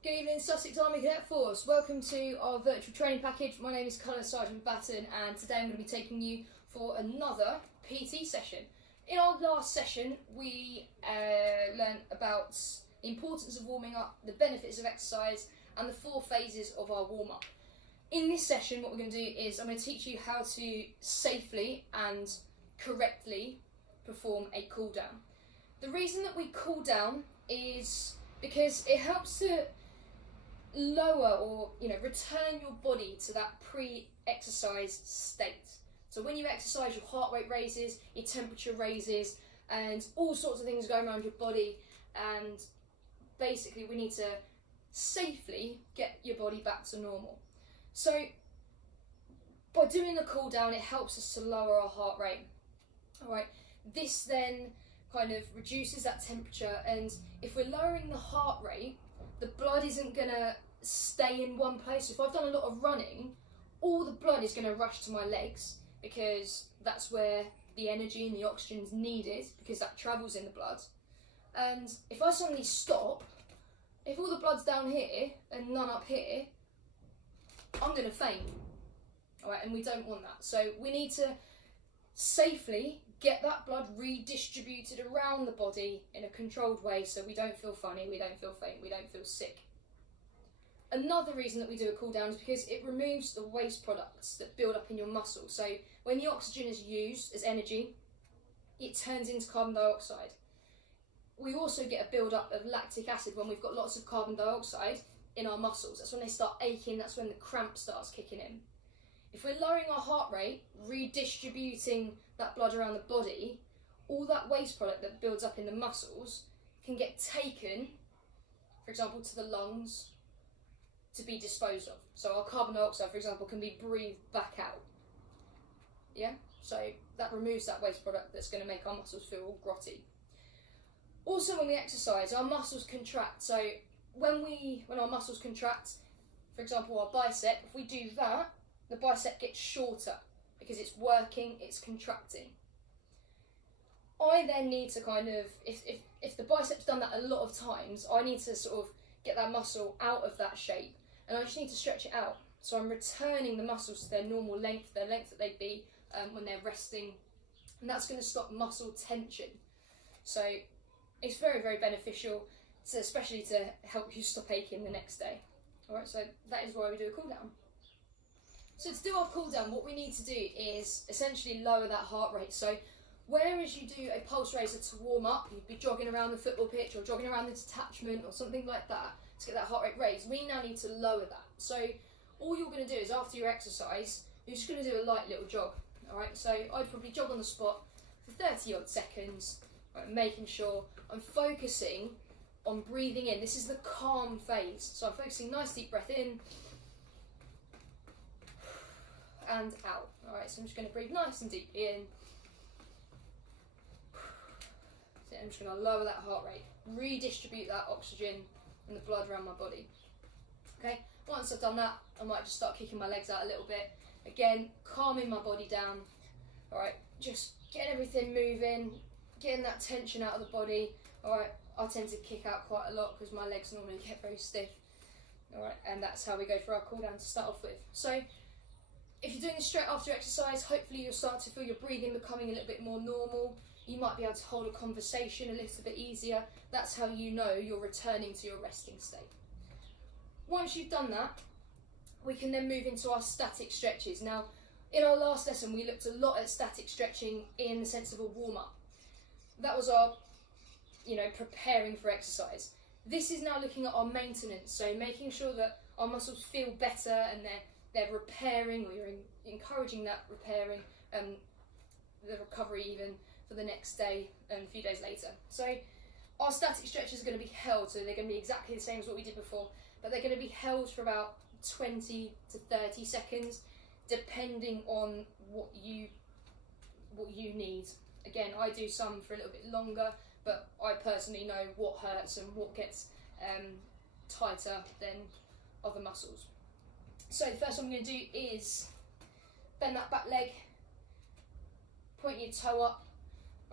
Good evening, Sussex Army Cadet Force. Welcome to our virtual training package. My name is Colour Sergeant Batten, and today I'm going to be taking you for another PT session. In our last session, we learned about the importance of warming up, the benefits of exercise, and the 4 phases of our warm-up. In this session, what we're going to do is I'm going to teach you how to safely and correctly perform a cool down. The reason that we cool down is because it helps to lower or return your body to that pre-exercise state. So when you exercise, your heart rate raises, your temperature raises, and all sorts of things go around your body, and basically we need to safely get your body back to normal. So by doing the cool down, it helps us to lower our heart rate. Alright, this then kind of reduces that temperature, and if we're lowering the heart rate, the blood isn't going to stay in one place. If I've done a lot of running, all the blood is going to rush to my legs because that's where the energy and the oxygen is needed, because that travels in the blood. And if I suddenly stop, if all the blood's down here and none up here, I'm going to faint. Alright, and we don't want that. So we need to safely get that blood redistributed around the body in a controlled way, so we don't feel funny, we don't feel faint, we don't feel sick. Another reason that we do a cool down is because it removes the waste products that build up in your muscles. So when the oxygen is used as energy, it turns into carbon dioxide. We also get a build up of lactic acid when we've got lots of carbon dioxide in our muscles. That's when they start aching, that's when the cramp starts kicking in. If we're lowering our heart rate, redistributing that blood around the body, all that waste product that builds up in the muscles can get taken, for example, to the lungs to be disposed of. So our carbon dioxide, for example, can be breathed back out. Yeah? So that removes that waste product that's going to make our muscles feel all grotty. Also, when we exercise, our muscles contract. So when our muscles contract, for example, our bicep, if we do that, the bicep gets shorter because it's working, it's contracting. I then need to kind of, if the bicep's done that a lot of times, I need to sort of get that muscle out of that shape, and I just need to stretch it out. So I'm returning the muscles to their normal length, their length that they'd be when they're resting, and that's going to stop muscle tension. So it's very, very beneficial, especially to help you stop aching the next day. Alright, so that is why we do a cool down. So to do our cool down, what we need to do is essentially lower that heart rate. So whereas you do a pulse raiser to warm up, you'd be jogging around the football pitch or jogging around the detachment or something like that to get that heart rate raised, we now need to lower that. So all you're going to do is after your exercise, you're just going to do a light little jog. Alright, so I'd probably jog on the spot for 30 odd seconds, right, making sure I'm focusing on breathing in. This is the calm phase. So I'm focusing nice deep breath in and out. Alright, so I'm just going to breathe nice and deeply in. So I'm just going to lower that heart rate, redistribute that oxygen and the blood around my body. Okay, once I've done that, I might just start kicking my legs out a little bit. Again, calming my body down. Alright, just getting everything moving, getting that tension out of the body. Alright, I tend to kick out quite a lot because my legs normally get very stiff. Alright, and that's how we go for our cool down to start off with. So if you're doing this straight after exercise, hopefully you'll start to feel your breathing becoming a little bit more normal. You might be able to hold a conversation a little bit easier. That's how you know you're returning to your resting state. Once you've done that, we can then move into our static stretches. Now, in our last lesson, we looked a lot at static stretching in the sense of a warm-up. That was our, preparing for exercise. This is now looking at our maintenance, so making sure that our muscles feel better and they're repairing, or you're encouraging that repairing, the recovery even for the next day and a few days later. So our static stretches are going to be held, so they're going to be exactly the same as what we did before, but they're going to be held for about 20 to 30 seconds, depending on what you need. Again, I do some for a little bit longer, but I personally know what hurts and what gets tighter than other muscles. So the first one I'm going to do is bend that back leg, point your toe up,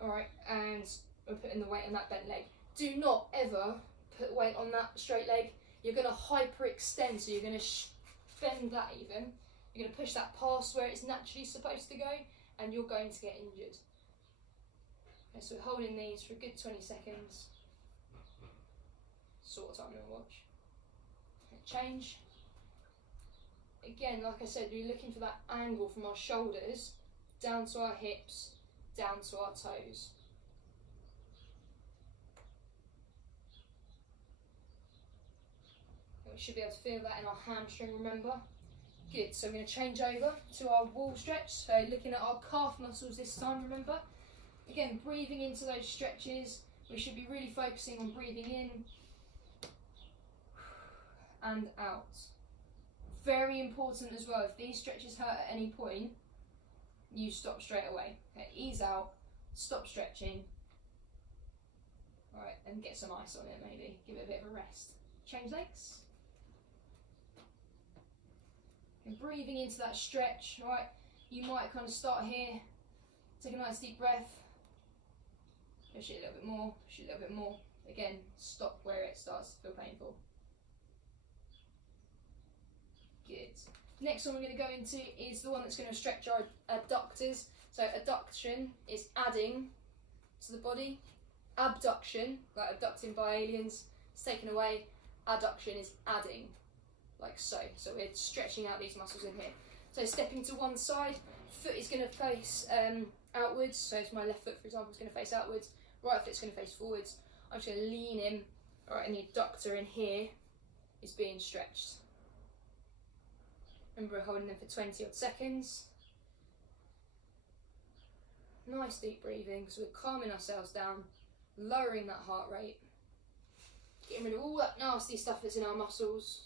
alright, and we're putting the weight on that bent leg. Do not ever put weight on that straight leg. you're going to hyperextend, so you're going to bend that even. You're going to push that past where it's naturally supposed to go, and you're going to get injured. Okay, so we're holding these for a good 20 seconds. Sort of time you want to watch. Okay, change. Again, like I said, we're looking for that angle from our shoulders down to our hips, down to our toes. We should be able to feel that in our hamstring, remember? Good, so we're going to change over to our wall stretch. So looking at our calf muscles this time, remember? Again, breathing into those stretches. We should be really focusing on breathing in and out. Very important as well, if these stretches hurt at any point, you stop straight away. Okay, ease out, stop stretching. Alright, and get some ice on it maybe. Give it a bit of a rest. Change legs. And breathing into that stretch, right? You might kind of start here. Take a nice deep breath. Push it a little bit more, push it a little bit more. Again, stop where it starts to feel painful. Good. Next one we're going to go into is the one that's going to stretch our adductors. So adduction is adding to the body. Abduction, like abducting by aliens, is taken away. Adduction is adding, like so. So we're stretching out these muscles in here. So stepping to one side, foot is going to face outwards. So it's my left foot, for example, is going to face outwards. Right foot's going to face forwards. I'm just going to lean in. All right, and the adductor in here is being stretched. Remember, we're holding them for 20 odd seconds. Nice deep breathing, so we're calming ourselves down, lowering that heart rate, getting rid of all that nasty stuff that's in our muscles.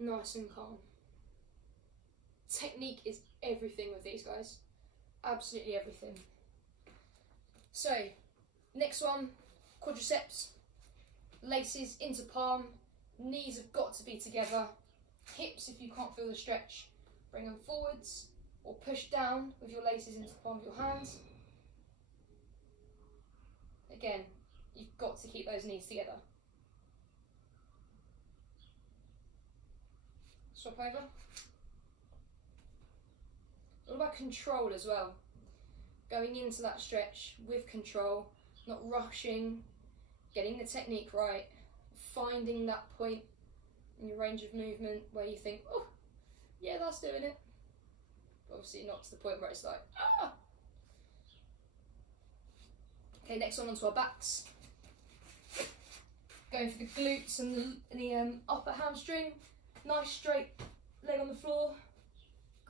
Nice and calm. Technique is everything with these guys. Absolutely everything. So, next one, quadriceps laces into palm. Knees have got to be together. Hips, if you can't feel the stretch, bring them forwards or push down with your laces into the palm of your hands. Again, you've got to keep those knees together. Swap over. What about control as well? Going into that stretch with control, not rushing, getting the technique right, finding that point in your range of movement where you think, oh, yeah, that's doing it. But obviously not to the point where it's like, ah! Okay, next one onto our backs. Going for the glutes and the upper hamstring. Nice straight leg on the floor.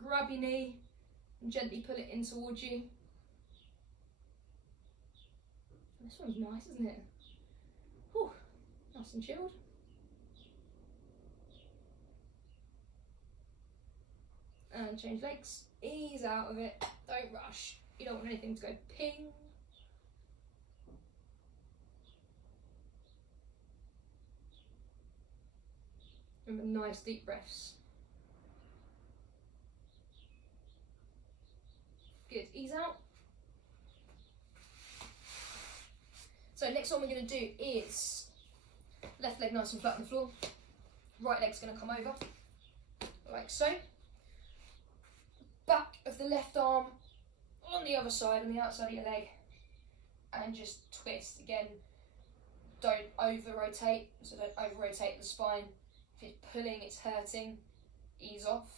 Grab your knee and gently pull it in towards you. This one's nice, isn't it? Whew, nice and chilled. And change legs. Ease out of it. Don't rush. You don't want anything to go ping. Remember, nice deep breaths. Good. Ease out. So next one we're going to do is left leg nice and flat on the floor. Right leg's going to come over, like so. Back of the left arm on the other side, on the outside of your leg, and just twist. Again, don't over rotate, so don't over rotate the spine. If it's pulling, it's hurting, ease off.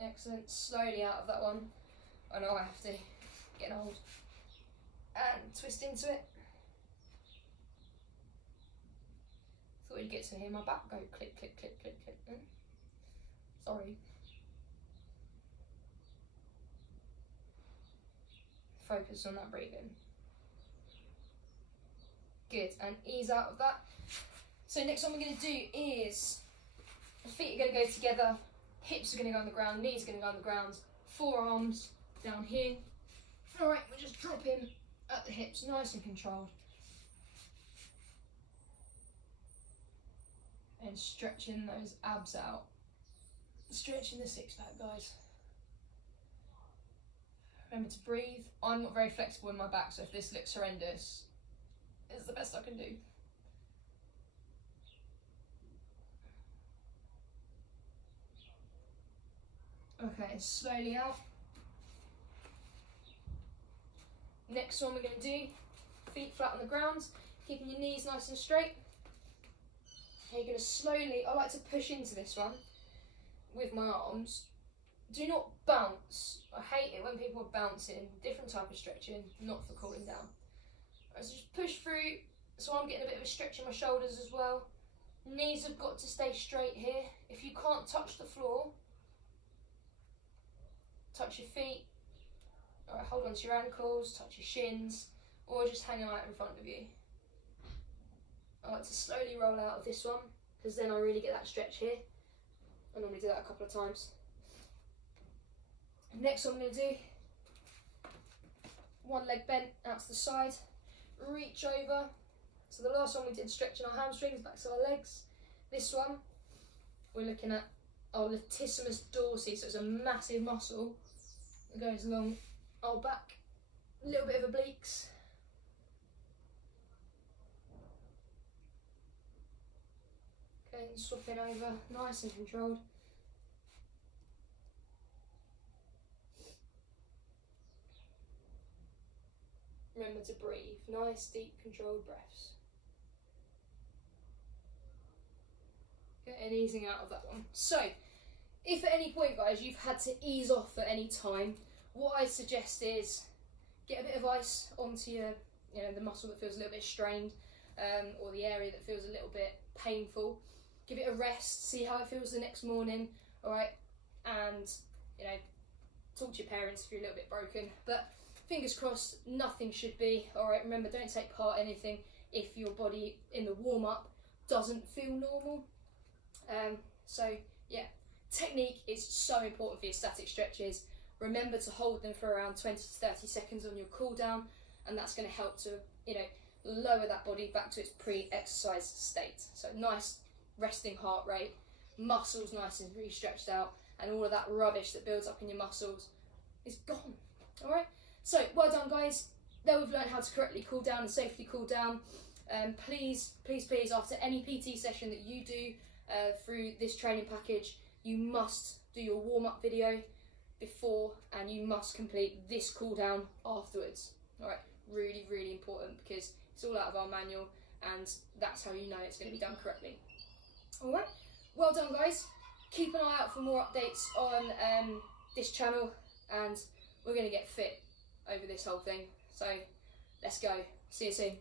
Excellent. Slowly out of that one. I know I have to get old. And twist into it. Thought you'd get to hear my back go click, click, click, click, click. Sorry. Focus on that breathing. Good. And ease out of that. So next one we're going to do is the feet are going to go together. Hips are going to go on the ground, knees are going to go on the ground, forearms down here. Alright, we'll just drop in at the hips, nice and controlled. And stretching those abs out. Stretching the six pack, guys. Remember to breathe. I'm not very flexible in my back, so if this looks horrendous, it's the best I can do. Okay, slowly out. Next one we're going to do, feet flat on the ground, keeping your knees nice and straight. And you're going to slowly, I like to push into this one with my arms. Do not bounce. I hate it when people are bouncing. Different type of stretching, not for cooling down. Right, so just push through, so I'm getting a bit of a stretch in my shoulders as well. Knees have got to stay straight here. If you can't touch the floor, touch your feet. Alright, hold on to your ankles, touch your shins, or just hang them out in front of you. I like to slowly roll out of this one, because then I really get that stretch here. I normally do that a couple of times. Next one I'm going to do, one leg bent out to the side, reach over. So the last one we did stretching our hamstrings, back to our legs. This one, we're looking at our Latissimus Dorsi, so it's a massive muscle that goes along our back, a little bit of obliques. Okay, and swapping over, nice and controlled. Remember to breathe, nice, deep, controlled breaths. Okay, and easing out of that one. So, if at any point, guys, you've had to ease off at any time, what I suggest is get a bit of ice onto your, the muscle that feels a little bit strained, or the area that feels a little bit painful. Give it a rest, see how it feels the next morning, all right? And, talk to your parents if you're a little bit broken. But fingers crossed, nothing should be, all right? Remember, don't take part in anything if your body in the warm-up doesn't feel normal. So, yeah, technique is so important for your static stretches. Remember to hold them for around 20 to 30 seconds on your cool down, and that's going to help to, lower that body back to its pre-exercise state. So nice resting heart rate, muscles nice and really stretched out, and all of that rubbish that builds up in your muscles is gone. All right. So well done, guys. There we've learned how to correctly cool down and safely cool down. Please, after any PT session that you do through this training package, you must do your warm-up video before, and you must complete this cool down afterwards. All right, really, really important, because it's all out of our manual, and that's how you know it's going to be done correctly. All right, well done, guys. Keep an eye out for more updates on this channel, and we're going to get fit over this whole thing. So let's go. See you soon.